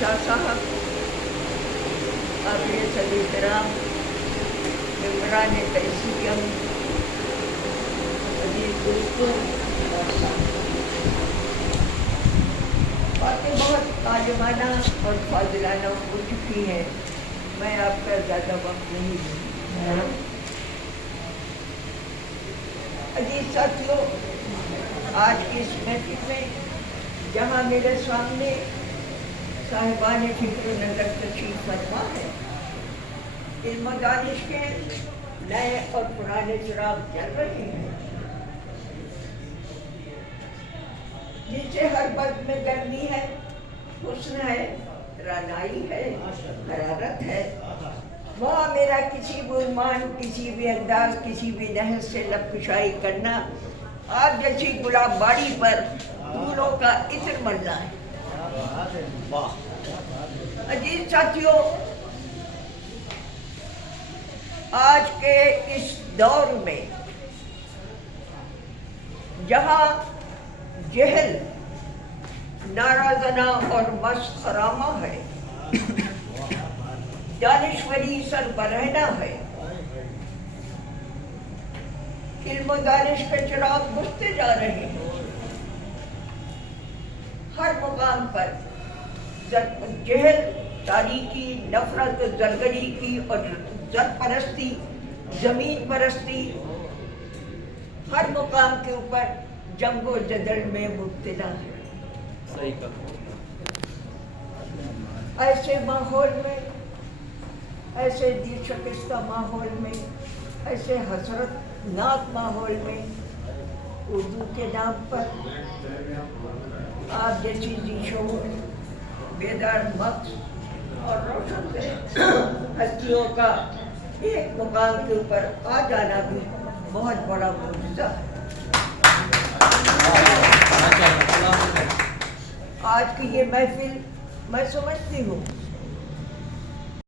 شاہ صاحب، قابل صدر احترام ممبران تحصیلیم، عزیز دوستوں، باتیں بہت عالمانہ اور فاضلانہ ہو چکی ہیں، میں آپ کا زیادہ وقت نہیں دوں۔ عزیز ساتھیوں، آج کی اس محفل میں جہاں میرے سامنے صاحبان فکر و نظر تشریف فرما ہے، علم و دانش کے نئے اور پرانے چراغ جل رہے ہیں، جن سے ہر بد میں گرمی ہے، حسن ہے، رعنائی ہے، حرارت ہے۔ وہاں میرا کسی بھی عنوان، کسی بھی انداز، کسی بھی نحس سے لب کشائی کرنا آپ جیسی گلاب باڑی پر پھولوں کا عطر ملنا ہے۔ عزیز ساتھیوں، آج کے اس دور میں جہاں جہل نعرہ زناں اور مست خرامہ ہے، دانشوری سربرہنہ ہے، علم و دانش کے چراغ بجھتے جا رہے ہیں، ہر مقام پر جہل، تاریکی، نفرت، زرگری کی اور زر پرستی، زمین پرستی، ہر مقام کے اوپر جنگ و جدل میں مبتلا ہے۔ ایسے ماحول میں، ایسے دل شکستہ ماحول میں، ایسے حسرت ناک ماحول میں، اردو کے نام پر آپ جیسی ذی شعور، بیدار مغز اور روشن ہستیوں کا ایک مقام کے اوپر آ جانا بھی بہت بڑا معجزہ ہے۔ آج کی یہ محفل میں سمجھتی ہوں